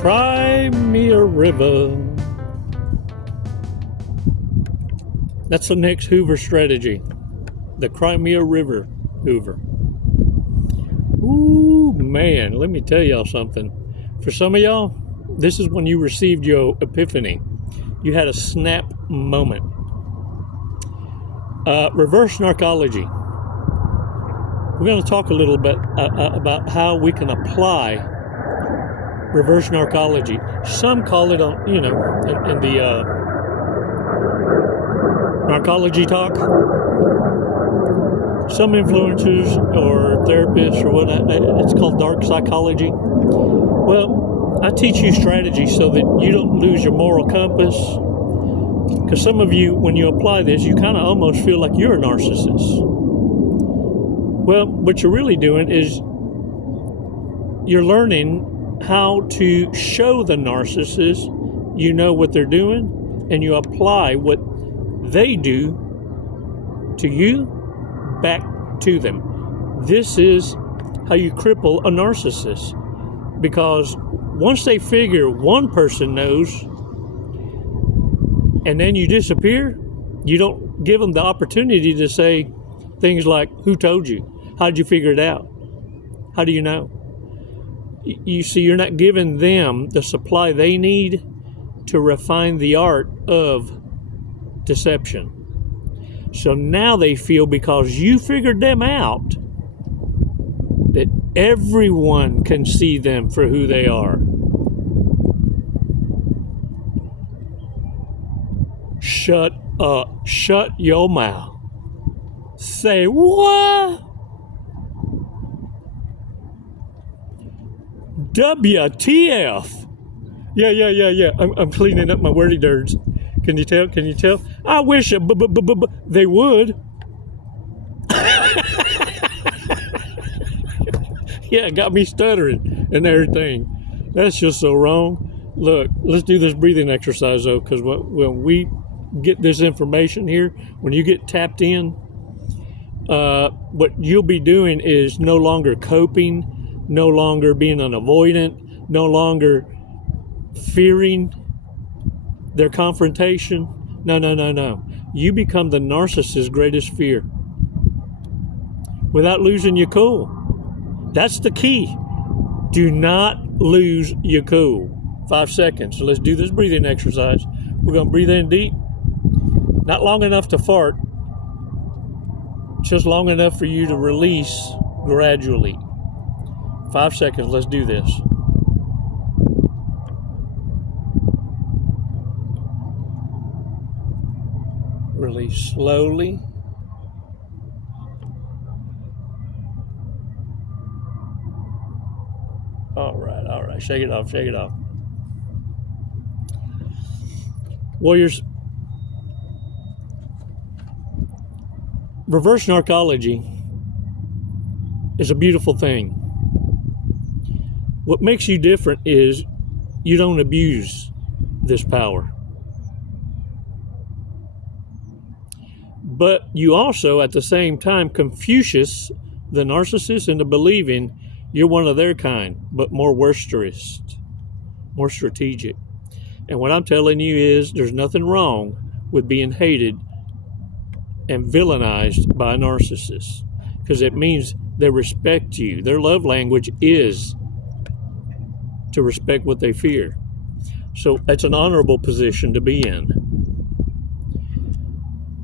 Cry me a river. That's the next Hoover strategy. The Cry me a river Hoover. Ooh, man, let me tell y'all something. For some of y'all, this is when you received your epiphany. You had a snap moment. Reverse narcology. We're going to talk a little bit about how we can apply reverse narcology. Some call it, in the narcology talk. Some influencers or therapists or whatnot, it's called dark psychology. Well, I teach you strategies so that you don't lose your moral compass. Because some of you, when you apply this, you kind of almost feel like you're a narcissist. Well, what you're really doing is you're learning how to show the narcissist you know what they're doing, and you apply what they do to you back to them. This is how you cripple a narcissist, because once they figure one person knows and then you disappear, you don't give them the opportunity to say things like, who told you? How'd you figure it out? How do you know? You see, you're not giving them the supply they need to refine the art of deception. So now they feel, because you figured them out, that everyone can see them for who they are. Shut up. Shut your mouth. Say what? WTF? Yeah. I'm cleaning up my wordy dirts. Can you tell? I wish they would. Yeah, it got me stuttering and everything. That's just so wrong. Look, let's do this breathing exercise, though, because when we get this information here, when you get tapped in, what you'll be doing is no longer coping, no longer being an avoidant, no longer fearing their confrontation. No. You become the narcissist's greatest fear without losing your cool. That's the key. Do not lose your cool. 5 seconds. So let's do this breathing exercise. We're going to breathe in deep. Not long enough to fart. Just long enough for you to release gradually. 5 seconds. Let's do this. Release slowly. All right. Shake it off. Warriors, reverse narcology is a beautiful thing. What makes you different is you don't abuse this power. But you also, at the same time, Confucius the narcissist into believing you're one of their kind, but more worsterous, more strategic. And what I'm telling you is there's nothing wrong with being hated and villainized by a narcissist, because it means they respect you. Their love language is to respect what they fear. So that's an honorable position to be in.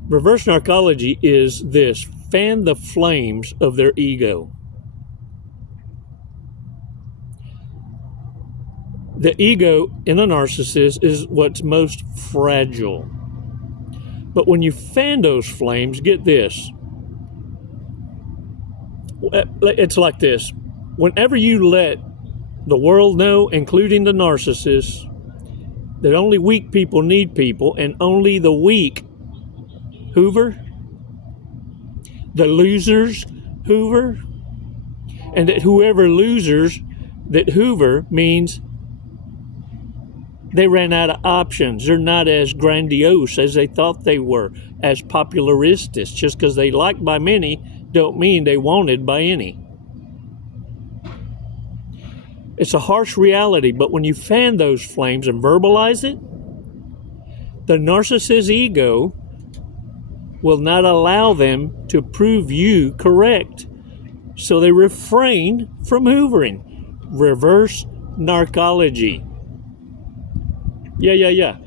Reverse narcology is this: fan the flames of their ego. The ego in a narcissist is what's most fragile. But when you fan those flames, get this. It's like this. Whenever you let the world know, including the narcissist, that only weak people need people, and only the weak hoover, the losers hoover, and that whoever losers that hoover means they ran out of options. They're not as grandiose as they thought they were, as popularists. Just because they liked by many don't mean they wanted by any. It's a harsh reality, but when you fan those flames and verbalize it, the narcissist's ego will not allow them to prove you correct. So they refrain from hoovering. Reverse narcology. Yeah.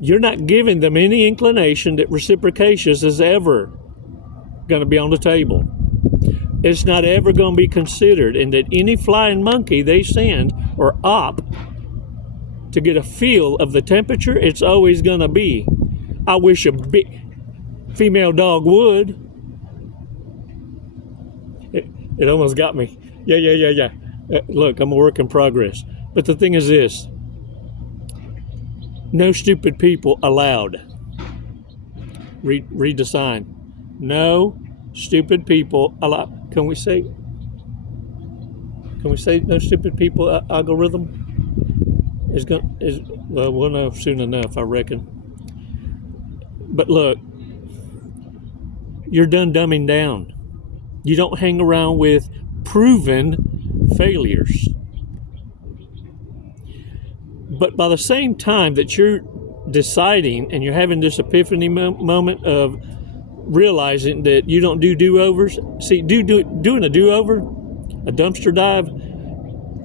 You're not giving them any inclination that reciprocation is ever going to be on the table. It's not ever going to be considered, and that any flying monkey they send or op to get a feel of the temperature, it's always going to be, I wish a big female dog would. It almost got me. Yeah. Look, I'm a work in progress. But the thing is this. No stupid people allowed. Read the sign. No stupid people allowed. Can we say no stupid people algorithm? Well, we'll know soon enough, I reckon. But look, you're done dumbing down. You don't hang around with proven failures. But by the same time that you're deciding and you're having this epiphany moment of realizing that you don't do do-overs. See, doing a do-over, a dumpster dive,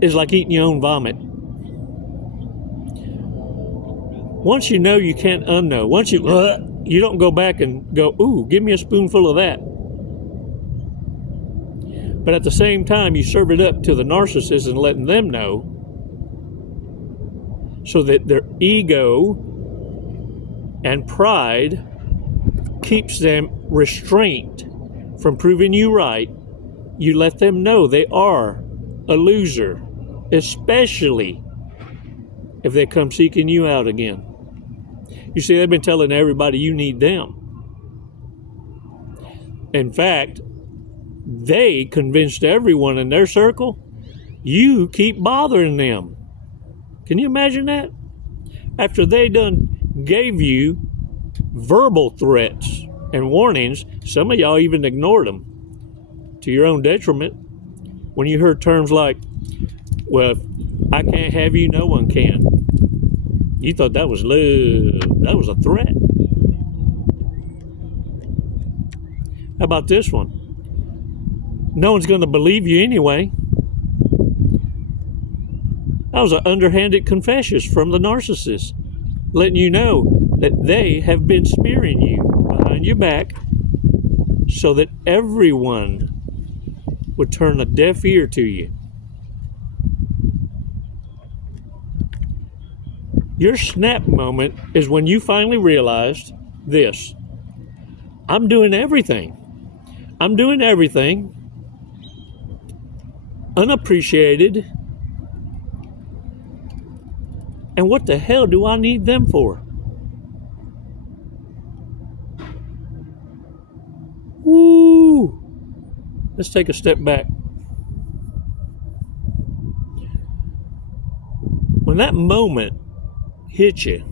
is like eating your own vomit. Once you know, you can't unknow. Once you don't go back and go, ooh, give me a spoonful of that. But at the same time, you serve it up to the narcissist and letting them know, so that their ego and pride keeps them restrained from proving you right. You let them know they are a loser, especially if they come seeking you out again. You see, they've been telling everybody you need them. In fact, they convinced everyone in their circle you keep bothering them. Can you imagine that? After they done gave you verbal threats and warnings, some of y'all even ignored them to your own detriment. When you heard terms like, well, if I can't have you, no one can. You thought that was love. That was a threat. How about this one? No one's going to believe you anyway. That was an underhanded confession from the narcissist, letting you know that they have been smearing you behind your back so that everyone would turn a deaf ear to you. Your snap moment is when you finally realized this. I'm doing everything. Unappreciated. And what the hell do I need them for? Woo! Let's take a step back. When that moment hit you,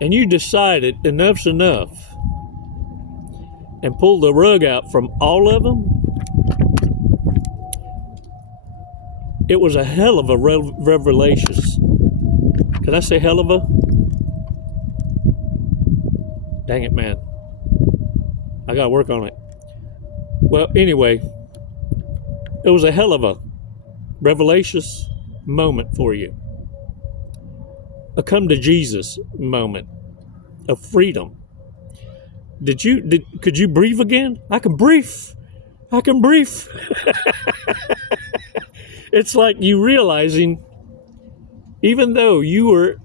and you decided enough's enough and pulled the rug out from all of them, it was a hell of a revelation. Can I say hell of a? Dang it, man. I gotta work on it. Well, anyway, it was a hell of a revelation moment for you. A come to Jesus moment of freedom. Could you breathe again? I can breathe. It's like you realizing, even though you were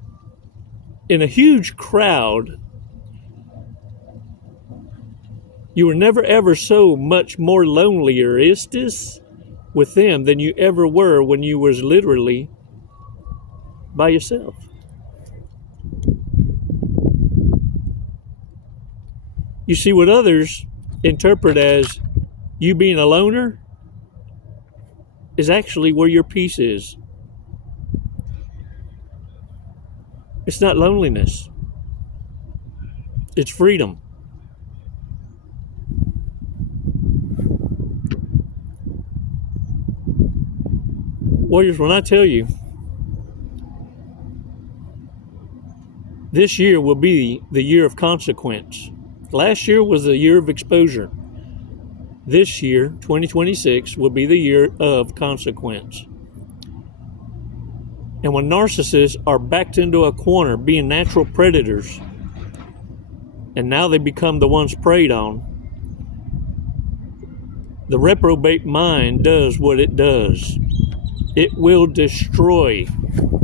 in a huge crowd, you were never ever so much more lonelier with them than you ever were when you was literally by yourself. You see, what others interpret as you being a loner is actually where your peace is. It's not loneliness. It's freedom. Warriors, when I tell you, this year will be the year of consequence. Last year was the year of exposure. This year, 2026, will be the year of consequence. And when narcissists are backed into a corner being natural predators, and now they become the ones preyed on, the reprobate mind does what it does. It will destroy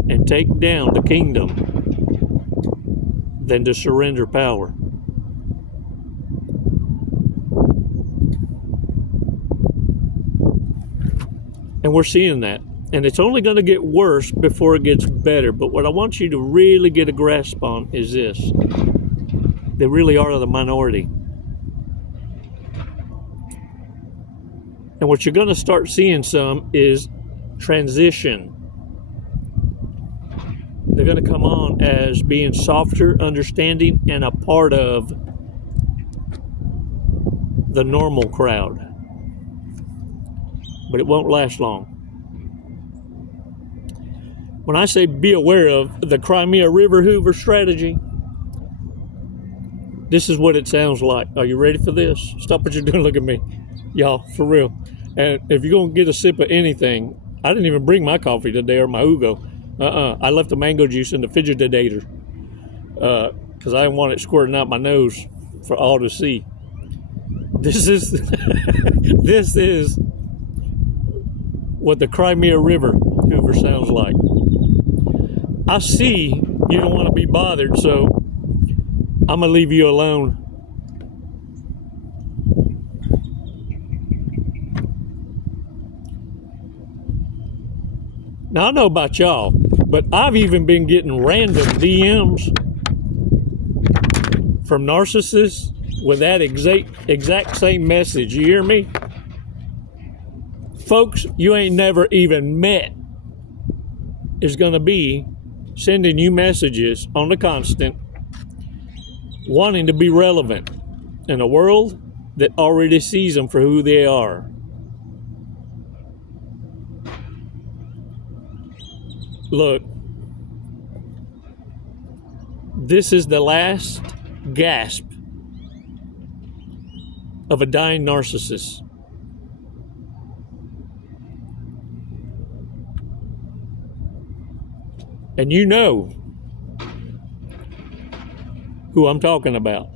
and take down the kingdom than to surrender power. And we're seeing that. And it's only going to get worse before it gets better. But what I want you to really get a grasp on is this. They really are the minority. And what you're going to start seeing some is transition. They're going to come on as being softer, understanding, and a part of the normal crowd. But it won't last long. When I say be aware of the Crimea River Hoover strategy, this is what it sounds like. Are you ready for this? Stop what you're doing. Look at me. Y'all, for real. And if you're going to get a sip of anything, I didn't even bring my coffee today or my Ugo. I left the mango juice in the fidgetator because I didn't want it squirting out my nose for all to see. This is this is what the Crimea River Hoover sounds like. I see you don't want to be bothered, so I'm going to leave you alone. Now, I know about y'all, but I've even been getting random DMs from narcissists with that exact same message. You hear me? Folks you ain't never even met is going to be sending you messages on the constant, wanting to be relevant in a world that already sees them for who they are. Look, this is the last gasp of a dying narcissist. And you know who I'm talking about.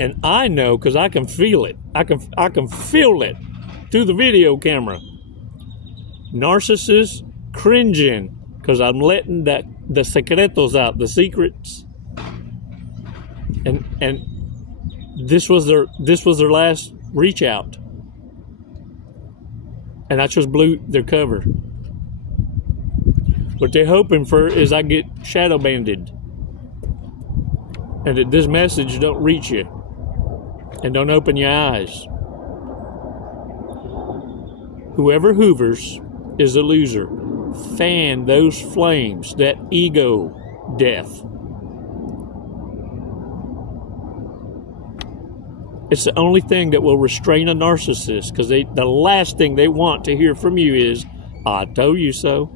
And I know because I can feel it. I can feel it through the video camera. Narcissists cringing because I'm letting the secretos out, the secrets. And this was their last reach out. And I just blew their cover. What they're hoping for is I get shadow banded and that this message don't reach you and don't open your eyes. Whoever hoovers is a loser. Fan those flames, that ego death. It's the only thing that will restrain a narcissist, because the last thing they want to hear from you is, I told you so.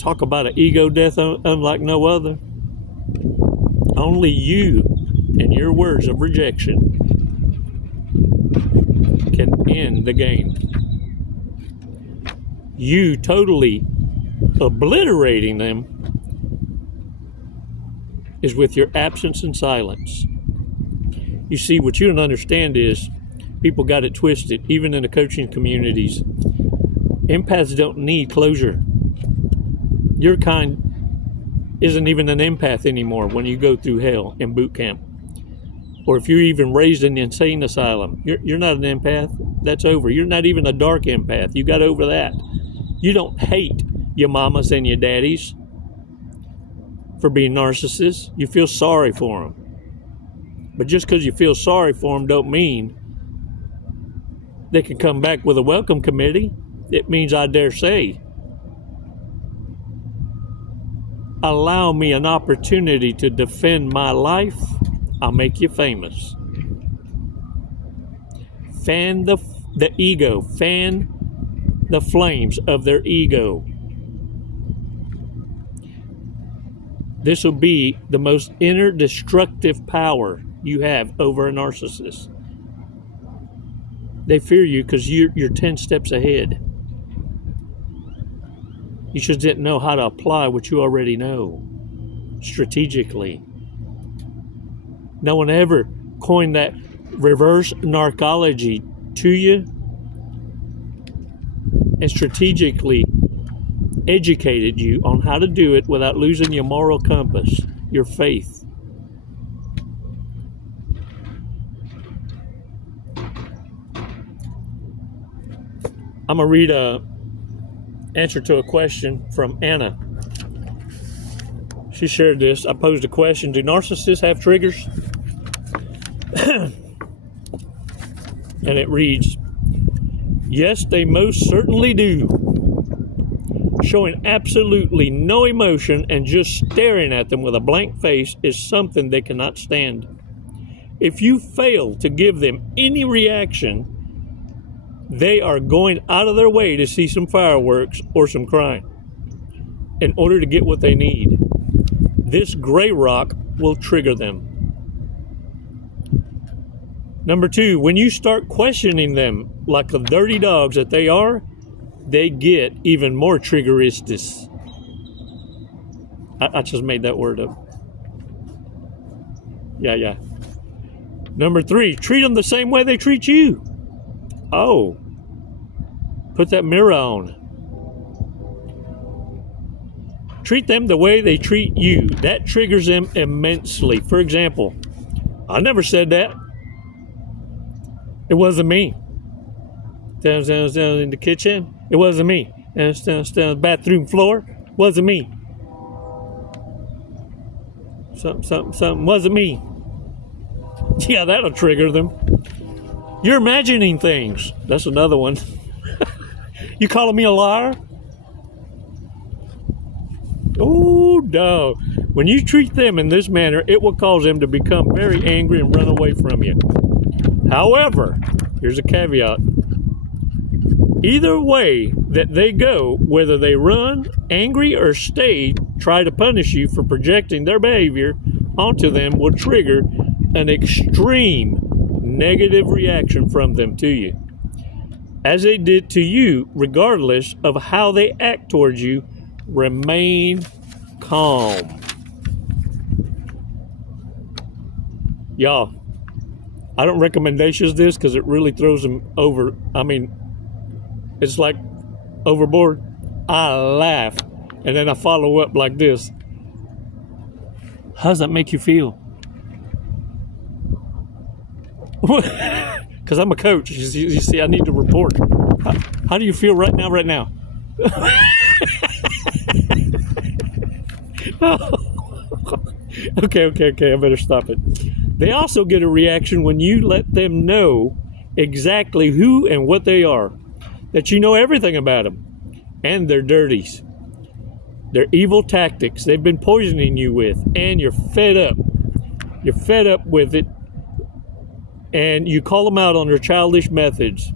Talk about an ego death unlike no other. Only you and your words of rejection can end the game. You totally obliterating them is with your absence and silence. You see, what you don't understand is people got it twisted, even in the coaching communities. Empaths don't need closure. Your kind isn't even an empath anymore when you go through hell in boot camp. Or if you're even raised in the insane asylum, you're not an empath. That's over. You're not even a dark empath. You got over that. You don't hate your mamas and your daddies for being narcissists. You feel sorry for them. But just because you feel sorry for them don't mean they can come back with a welcome committee. It means, I dare say, allow me an opportunity to defend my life I'll make you famous. Fan the ego. Fan the flames of their ego. This will be the most inner destructive power you have over a narcissist. They fear you because you're 10 steps ahead. You just didn't know how to apply what you already know strategically. No one ever coined that reverse narcology to you and strategically educated you on how to do it without losing your moral compass, your faith. I'm going to read a answer to a question from Anna. She shared this. I posed a question: do narcissists have triggers? And it reads, yes, they most certainly do. Showing absolutely no emotion and just staring at them with a blank face is something they cannot stand. If you fail to give them any reaction, they are going out of their way to see some fireworks or some crying in order to get what they need. This gray rock will trigger them. Number 2, when you start questioning them like the dirty dogs that they are, they get even more triggeristic. I just made that word up. Yeah. Number 3, treat them the same way they treat you. Oh, put that mirror on. Treat them the way they treat you. That triggers them immensely. For example, I never said that. It wasn't me. Down in the kitchen. It wasn't me. Down the bathroom floor. Wasn't me. Something wasn't me. Yeah, that'll trigger them. You're imagining things. That's another one. You calling me a liar? Oh, no. When you treat them in this manner, it will cause them to become very angry and run away from you. However, here's a caveat. Either way that they go, whether they run, angry, or stay, try to punish you for projecting their behavior onto them will trigger an extreme negative reaction from them to you. As they did to you, regardless of how they act towards you, remain calm. Y'all, I don't recommend this because it really throws them over. I mean, it's like overboard. I laugh and then I follow up like this. How does that make you feel? Because I'm a coach. You see, I need to report. How do you feel right now? Okay, I better stop it. They also get a reaction when you let them know exactly who and what they are, that you know everything about them and their dirties, their evil tactics they've been poisoning you with, and you're fed up. You're fed up with it, and you call them out on their childish methods.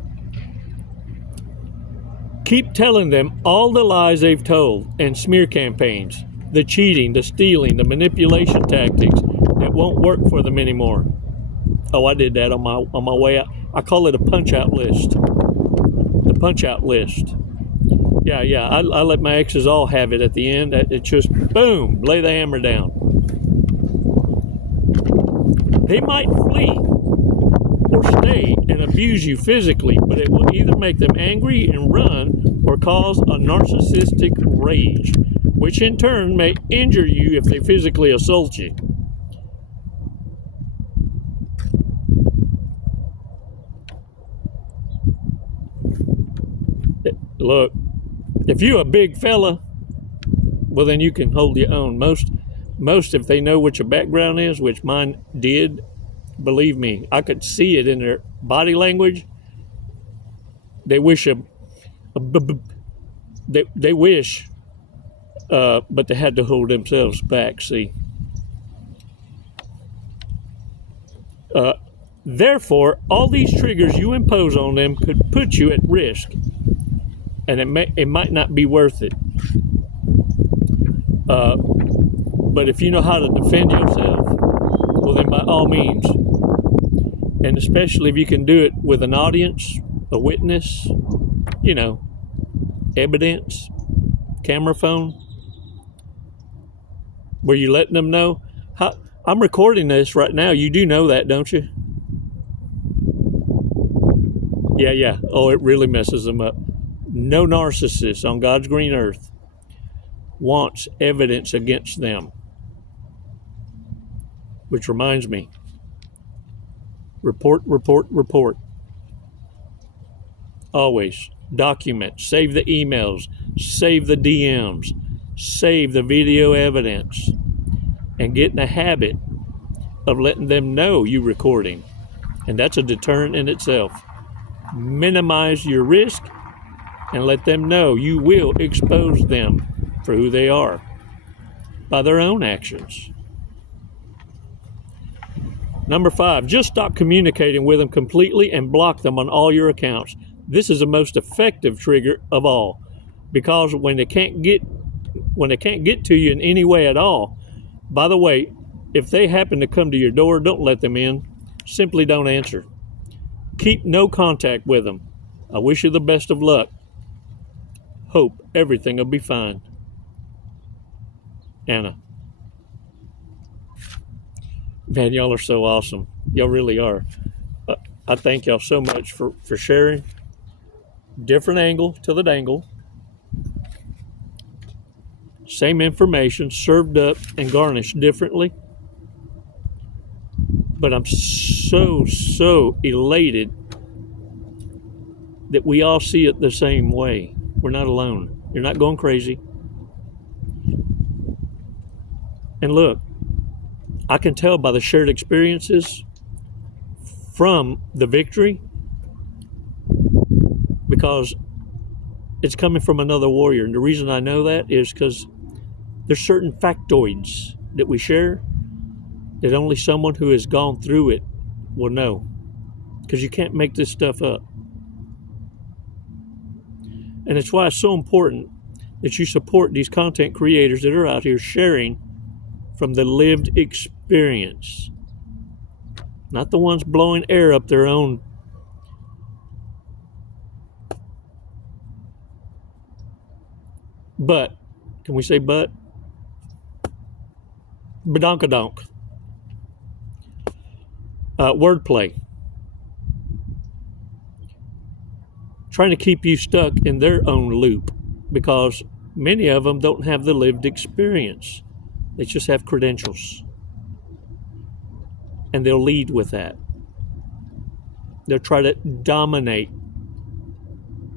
Keep telling them all the lies they've told and smear campaigns, the cheating, the stealing, the manipulation tactics that won't work for them anymore. Oh, I did that on my way out. I call it a punch-out list. The punch-out list. Yeah. I let my exes all have it at the end. It's just, boom, lay the hammer down. They might flee or stay and abuse you physically, but it will either make them angry and run or cause a narcissistic rage, which in turn may injure you if they physically assault you. Look, if you're a big fella, well, then you can hold your own. Most, if they know what your background is, which mine did, believe me, I could see it in their body language. They wish they wish, but they had to hold themselves back. See, Therefore, all these triggers you impose on them could put you at risk, and it might not be worth it. But if you know how to defend yourself, well, then by all means, and especially if you can do it with an audience, a witness, evidence, camera phone, where you're letting them know. I'm recording this right now. You do know that, don't you? Yeah. Oh, it really messes them up. No narcissist on God's green earth wants evidence against them. Which reminds me, report. Always document, save the emails, save the DMs, save the video evidence, and get in the habit of letting them know you're recording. And that's a deterrent in itself. Minimize your risk and let them know you will expose them for who they are by their own actions. Number 5, just stop communicating with them completely and block them on all your accounts. This is the most effective trigger of all, because when they can't get to you in any way at all. By the way, if they happen to come to your door, don't let them in. Simply don't answer. Keep no contact with them. I wish you the best of luck. Hope everything will be fine. Anna. Man, y'all are so awesome. Y'all really are. I thank y'all so much for sharing. Different angle to the dangle. Same information served up and garnished differently. But I'm so elated that we all see it the same way. We're not alone. You're not going crazy. And look, I can tell by the shared experiences from the victory, because it's coming from another warrior. And the reason I know that is because there's certain factoids that we share that only someone who has gone through it will know, because you can't make this stuff up. And it's why it's so important that you support these content creators that are out here sharing from the lived experience, not the ones blowing air up their own. But, can we say but? Badonkadonk. Wordplay. Trying to keep you stuck in their own loop, because many of them don't have the lived experience. They just have credentials. And they'll lead with that. They'll try to dominate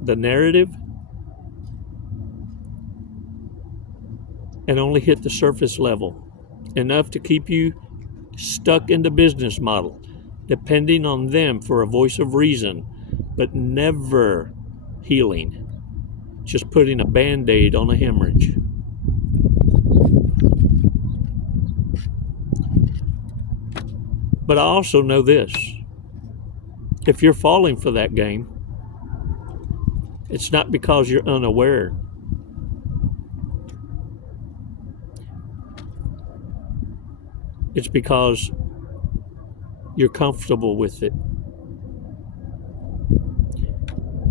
the narrative and only hit the surface level, enough to keep you stuck in the business model, depending on them for a voice of reason, but never healing, just putting a Band-Aid on a hemorrhage. But I also know this: if you're falling for that game, it's not because you're unaware. It's because you're comfortable with it.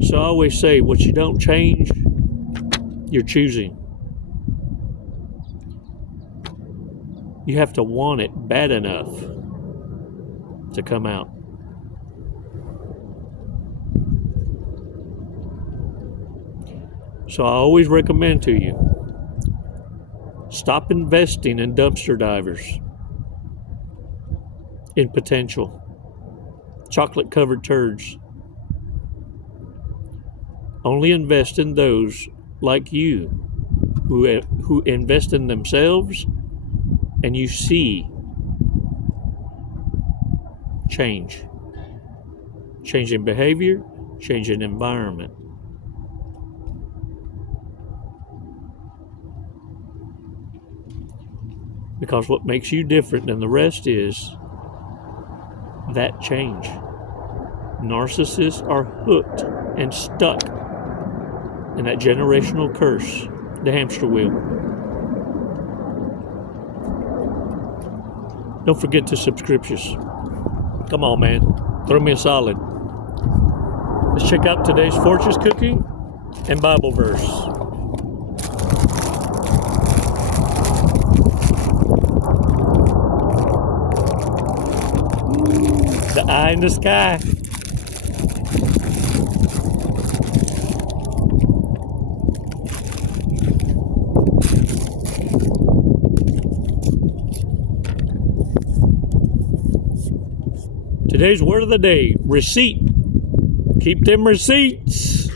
So I always say, what you don't change, you're choosing. You have to want it bad enough to come out. So I always recommend to you, stop investing in dumpster divers, in potential chocolate-covered turds. Only invest in those like you who invest in themselves, and you see change in behavior, change in environment. Because what makes you different than the rest is that change. Narcissists are hooked and stuck in that generational curse, the hamster wheel. Don't forget the subscriptions. Come on, man. Throw me a solid. Let's check out today's fortune cookie and Bible verse. The eye in the sky. Today's word of the day, receipt. Keep them receipts.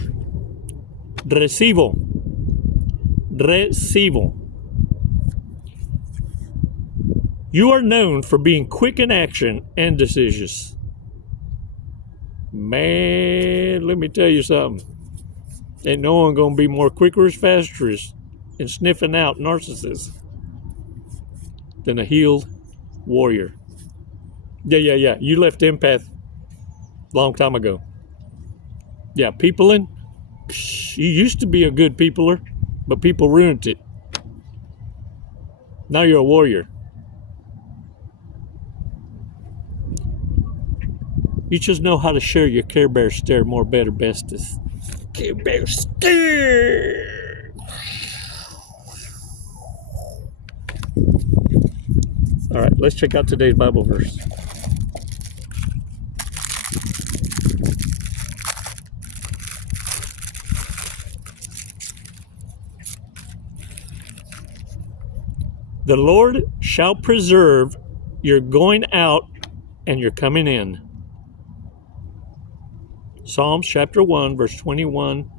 Recibo. Recibo. You are known for being quick in action and decisions. Man, let me tell you something. Ain't no one gonna be more quicker, faster, and sniffing out narcissists than a healed warrior. Yeah. You left empath long time ago. Yeah, peopling. You used to be a good peopler, but people ruined it. Now you're a warrior. You just know how to share your Care Bear stare more better bestest. Care Bear stare. All right, let's check out today's Bible verse. The Lord shall preserve your going out and your coming in. Psalms chapter 1, verse 21.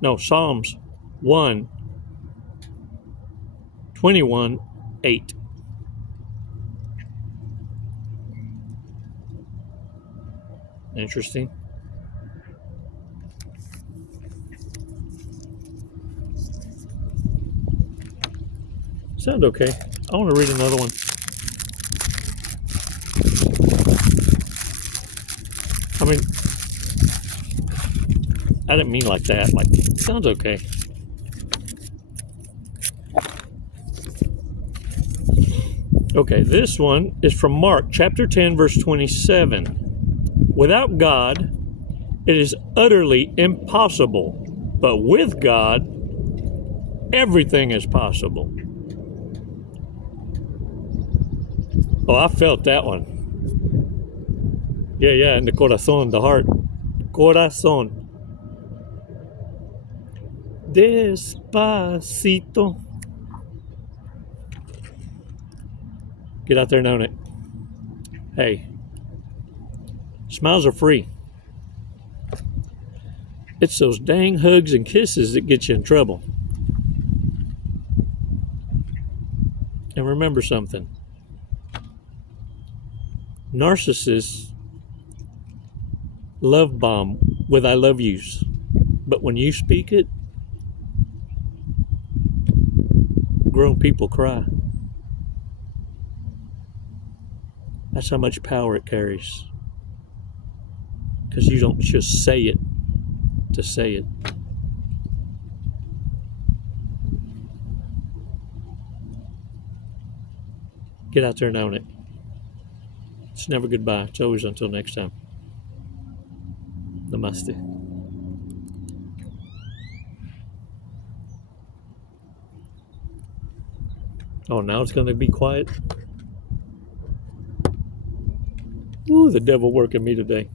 No, Psalms 1, 21, 8. Interesting. Sound okay. I want to read another one. I mean, I didn't mean like that. Like, sounds okay. Okay, this one is from Mark chapter 10, verse 27. Without God, it is utterly impossible. But with God, everything is possible. Oh, I felt that one. Yeah, in the corazón, the heart. Corazón. Despacito. Get out there and own it. Hey, smiles are free. It's those dang hugs and kisses that get you in trouble. And remember something. Narcissists love bomb with I love yous. But when you speak it, grown people cry. That's how much power it carries. Because you don't just say it to say it. Get out there and own it. It's never goodbye. It's always until next time. Namaste. Oh, now it's going to be quiet. Ooh, the devil working me today.